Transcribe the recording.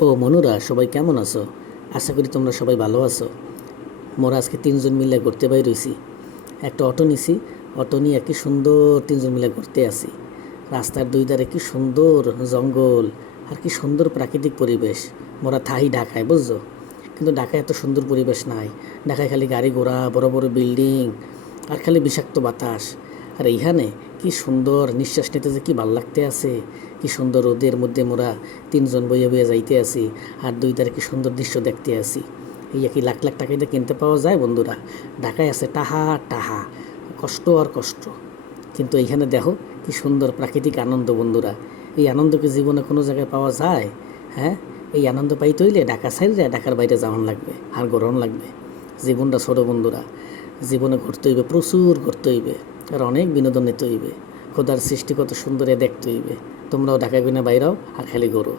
ও মনুরা, সবাই কেমন আছো? আশা করি তোমরা সবাই ভালো আছো। মোরা আজকে তিনজন মিলে ঘুরতে বাইর হইছি। একটা অটো নিছি। অটো নিয়ে কি সুন্দর তিনজন মিলে ঘুরতে আসি। রাস্তার দুই ধারে কি সুন্দর জঙ্গল আর কি সুন্দর প্রাকৃতিক পরিবেশ। মোরা থাই ঢাকায়, বুঝছো? কিন্তু ঢাকায় এত সুন্দর পরিবেশ নাই। ঢাকায় খালি গাড়ি ঘোড়া, বড় বড় বিল্ডিং আর খালি বিষাক্ত বাতাস। আর এইখানে কি সুন্দর নিঃশ্বাস নিতে যে কি ভাল লাগতে আছে। কি সুন্দর রোদের মধ্যে মোরা তিনজন বইয়ে বইয়ে যাইতে আছি। আর দুই ধারে কি সুন্দর দৃশ্য দেখতে আছি। এই কি লাখ লাখ টাকা দিয়ে কিনতে পাওয়া যায় বন্ধুরা? ঢাকায় আছে টাহা টাহা, কষ্ট আর কষ্ট। কিন্তু এইখানে দেখো কি সুন্দর প্রাকৃতিক আনন্দ বন্ধুরা। এই আনন্দ কি জীবনে কোনো জায়গায় পাওয়া যায়? হ্যাঁ, এই আনন্দ পাইতে হইলে ঢাকা ছাইড়ে ঢাকার বাইরে যাওয়ান লাগবে আর গরম লাগবে। জীবনটা ছোটো বন্ধুরা, জীবনে ঘুরতে হইবে, প্রচুর ঘুরতে হইবে, আর অনেক বিনোদন নিতে হইবে। খোদার সৃষ্টি কত সুন্দর দেখতে হইবে। তোমরাও ঢাকা গুনে বাইরাও আর খালি ঘোরো।